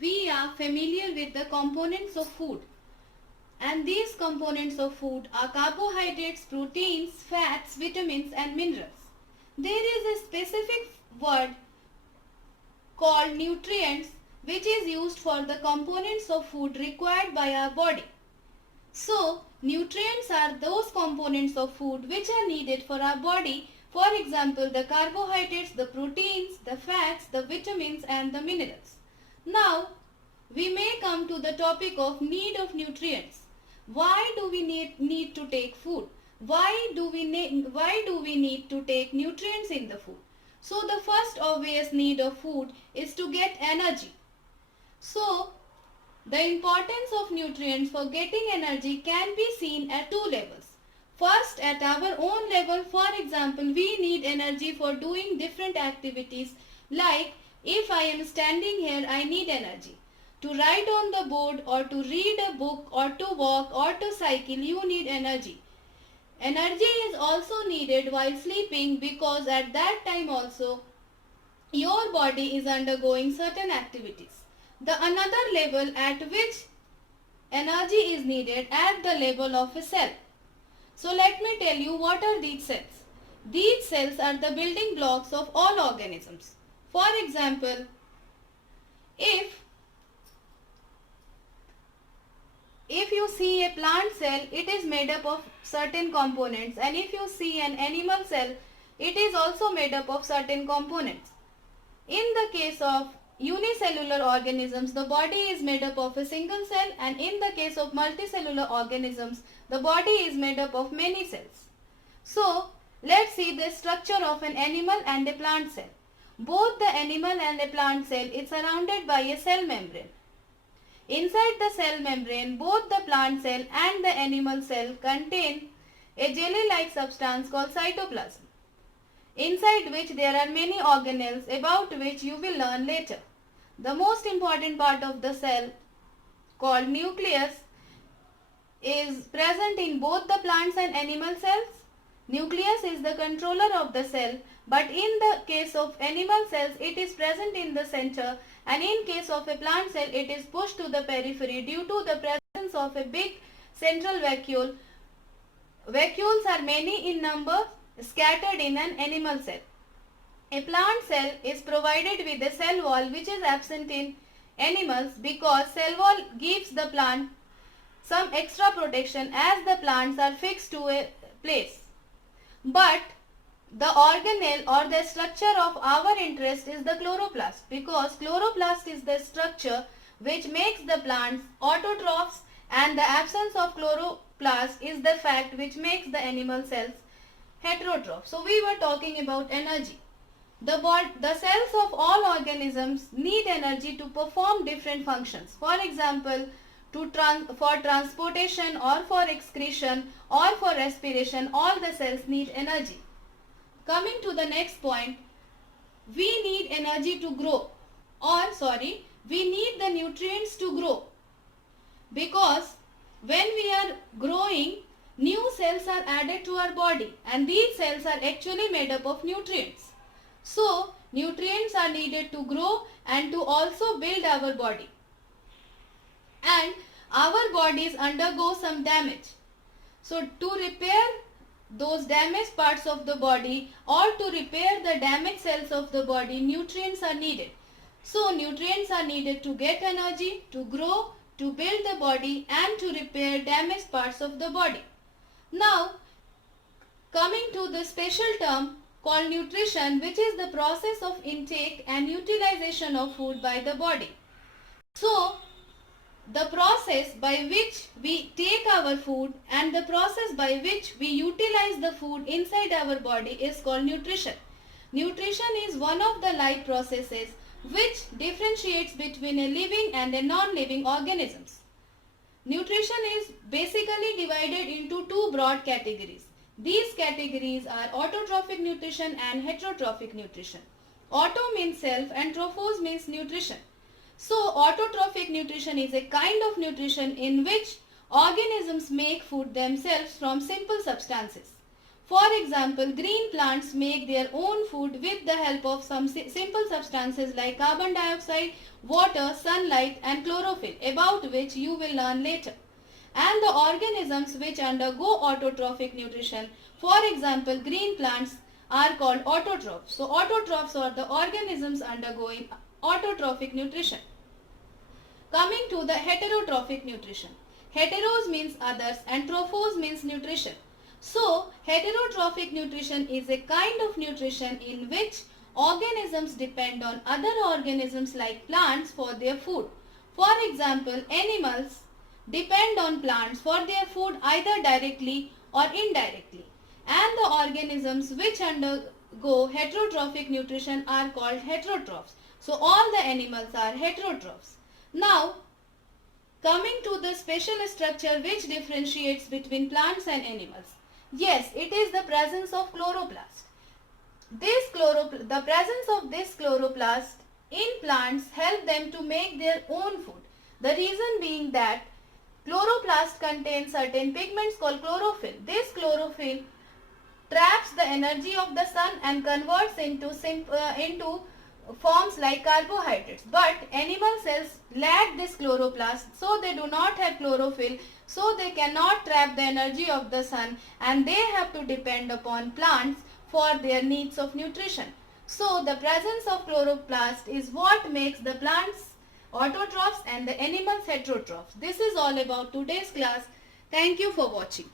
we are familiar with the components of food, and these components of food are carbohydrates, proteins, fats, vitamins and minerals. There is a specific word called nutrients which is used for the components of food required by our body. So, nutrients are those components of food which are needed for our body. For example, the carbohydrates, the proteins, the fats, the vitamins and the minerals. Now, we may come to the topic of need of nutrients. Why do we need to take food? Why do we need to take nutrients in the food? So, the first obvious need of food is to get energy. So, the importance of nutrients for getting energy can be seen at two levels. First, at our own level, for example, we need energy for doing different activities, like if I am standing here, I need energy. To write on the board or to read a book or to walk or to cycle, you need energy. Energy is also needed while sleeping because at that time also your body is undergoing certain activities. The another level at which energy is needed at the level of a cell. So let me tell you what are these cells. These cells are the building blocks of all organisms. For example, if you see a plant cell, it is made up of certain components, and if you see an animal cell, it is also made up of certain components. In the case of unicellular organisms, the body is made up of a single cell, and in the case of multicellular organisms, the body is made up of many cells. So, let's see the structure of an animal and a plant cell. Both the animal and a plant cell is surrounded by a cell membrane. Inside the cell membrane, both the plant cell and the animal cell contain a jelly-like substance called cytoplasm, inside which there are many organelles about which you will learn later. The most important part of the cell, called nucleus, is present in both the plants and animal cells. Nucleus is the controller of the cell, but in the case of animal cells, it is present in the center, and in case of a plant cell, it is pushed to the periphery due to the presence of a big central vacuole. Vacuoles are many in number, scattered in an animal cell. A plant cell is provided with a cell wall which is absent in animals because cell wall gives the plant some extra protection as the plants are fixed to a place. But the organelle or the structure of our interest is the chloroplast, because chloroplast is the structure which makes the plants autotrophs, and the absence of chloroplast is the fact which makes the animal cells heterotroph. So we were talking about energy. The cells of all organisms need energy to perform different functions. For example, for transportation or for excretion or for respiration, all the cells need energy. Coming to the next point, we need energy to grow, we need the nutrients to grow, because when we are growing, new cells are added to our body, and these cells are actually made up of nutrients. So, nutrients are needed to grow and to also build our body. And our bodies undergo some damage. So, to repair those damaged parts of the body or to repair the damaged cells of the body, nutrients are needed. So, nutrients are needed to get energy, to grow, to build the body and to repair damaged parts of the body. Now, coming to the special term called nutrition, which is the process of intake and utilization of food by the body. So, the process by which we take our food and the process by which we utilize the food inside our body is called nutrition. Nutrition is one of the life processes which differentiates between a living and a non-living organisms. Nutrition is basically divided into two broad categories. These categories are autotrophic nutrition and heterotrophic nutrition. Auto means self and trophos means nutrition. So, autotrophic nutrition is a kind of nutrition in which organisms make food themselves from simple substances. For example, green plants make their own food with the help of some simple substances like carbon dioxide, water, sunlight and chlorophyll, about which you will learn later. And the organisms which undergo autotrophic nutrition, for example, green plants, are called autotrophs. So autotrophs are the organisms undergoing autotrophic nutrition. Coming to the heterotrophic nutrition. Heteros means others and trophos means nutrition. So, heterotrophic nutrition is a kind of nutrition in which organisms depend on other organisms like plants for their food. For example, animals depend on plants for their food either directly or indirectly. And the organisms which undergo heterotrophic nutrition are called heterotrophs. So, all the animals are heterotrophs. Now, coming to the special structure which differentiates between plants and animals. Yes, it is the presence of chloroplast. The presence of this chloroplast in plants help them to make their own food. The reason being that chloroplast contains certain pigments called chlorophyll. This chlorophyll traps the energy of the sun and converts into forms like carbohydrates. But animal cells lack this chloroplast, so they do not have chlorophyll, so they cannot trap the energy of the sun and they have to depend upon plants for their needs of nutrition. So the presence of chloroplast is what makes the plants autotrophs and the animals heterotrophs. This is all about today's class. Thank you for watching.